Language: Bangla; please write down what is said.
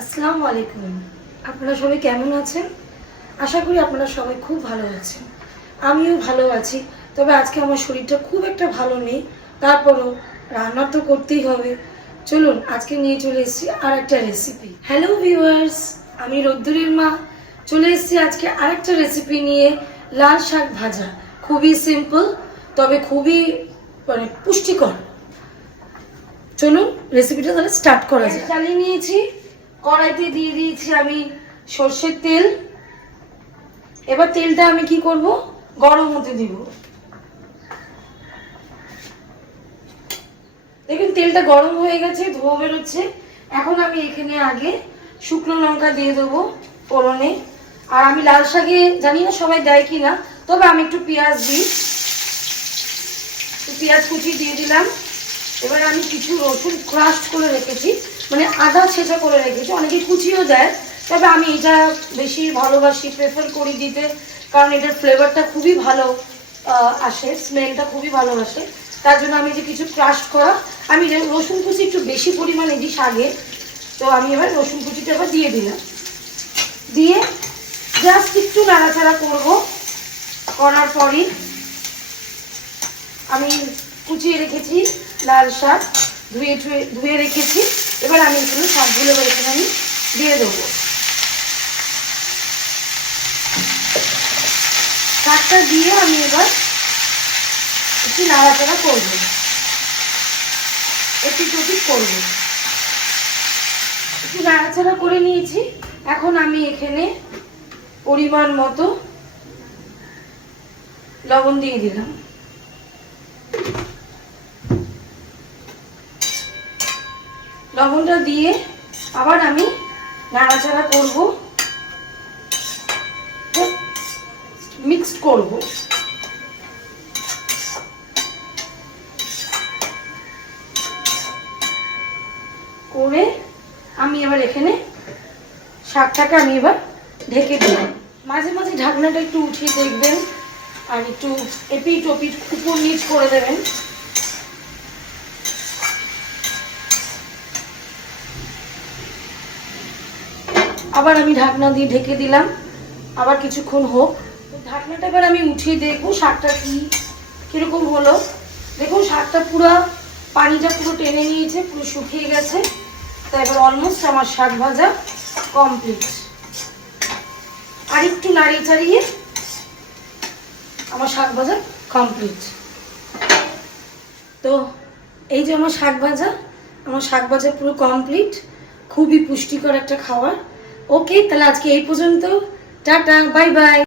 আসসালামু আলাইকুম। আপনারা সবাই কেমন আছেন? আশা করি আপনারা সবাই খুব ভালো আছেন। আমিও ভালো আছি। তবে আজকে আমার শরীরটা খুব একটা ভালো নেই। তারপরও রান্না তো করতেই হবে। চলুন আজকে নিয়ে চলে এসেছি আর একটা রেসিপি। হ্যালো ভিউয়ার্স, আমি রোদ্দুরের মা চলে এসেছি আজকে আরেকটা রেসিপি নিয়ে। লাল শাক ভাজা, খুবই সিম্পল তবে খুবই পুষ্টিকর। চলুন রেসিপিটা তাহলে স্টার্ট করা যায়। চালিয়ে নিয়েছি, কড়াইতে দিয়ে দিয়েছি আমি সর্ষের তেল। এবার তেলটা আমি কি করব, গরম হতে দিব। দেখুন তেলটা গরম হয়ে গেছে, ধোঁয়া বেরোচ্ছে। এখন আমি এখানে আগে শুকনো লঙ্কা দিয়ে দেবো ফোড়নে। আর আমি লাল শাকে জানি না সবাই দেয় কি না, তবে আমি একটু পেঁয়াজ দিই। পেঁয়াজ কুচি দিয়ে দিলাম। এবার আমি কিছু রসুন ক্রাশ করে রেখেছি, মানে আদা ছেঁচা করে রেখেছি। অনেকে কুচিও দেয়, তবে আমি এটা বেশি ভালোবাসি, প্রেফার করি দিতে, কারণ এটার ফ্লেভারটা খুবই ভালো আসে, স্মেলটা খুবই ভালো আসে। তার জন্য আমি যে কিছু ক্রাশ করা, আমি রসুন কুচি একটু বেশি পরিমাণে দিই শাকে, তো আমি এবার রসুন কুচিটা এবার দিয়ে দিলাম। দিয়ে জাস্ট একটু নাড়াচাড়া করবো। করার পরই আমি কুচিয়ে রেখেছি লাল শাক, ধুয়ে রেখেছি। এবার আমি এখানে শাকগুলো এখানে আমি দিয়ে দেবো। শাকটা দিয়ে আমি এবার একটু নাড়াচাড়া করবো, একটু করবো। একটু নাড়াচাড়া করে নিয়েছি। এখন আমি এখানে পরিমাণ মতো লবণ দিয়ে দিলাম। লবণটা দিয়ে আবার আমি নাড়াচাড়া করব, মিক্স করব। করে আমি এবার এখানে শাকটাকে আমি এবার ঢেকে দিলাম। মাঝে মাঝে ঢাকনাটা একটু উঠিয়ে দেখবেন, আর একটু এপিট ওপিট উপর নিচ করে দেবেন। আবার আমি ঢাকনা দিয়ে ঢেকে দিলাম, আবার কিছুক্ষণ হোক। ঢাকনাটা এবার আমি উঠিয়ে দেখবো শাকটা কিরকম হলো। দেখুন শাকটা পুরো পানিটা পুরো টেনে নিয়েছে, পুরো শুকিয়ে গেছে। তো এবার অলমোস্ট আমার শাক ভাজা কমপ্লিট। আর একটু নাড়িয়ে চাড়িয়ে আমার শাক ভাজা কমপ্লিট। তো এই যে আমার শাক ভাজা পুরো কমপ্লিট। খুবই পুষ্টিকর একটা খাবার। ওকে, তাহলে আজকে এই পর্যন্ত। Tata, bye bye.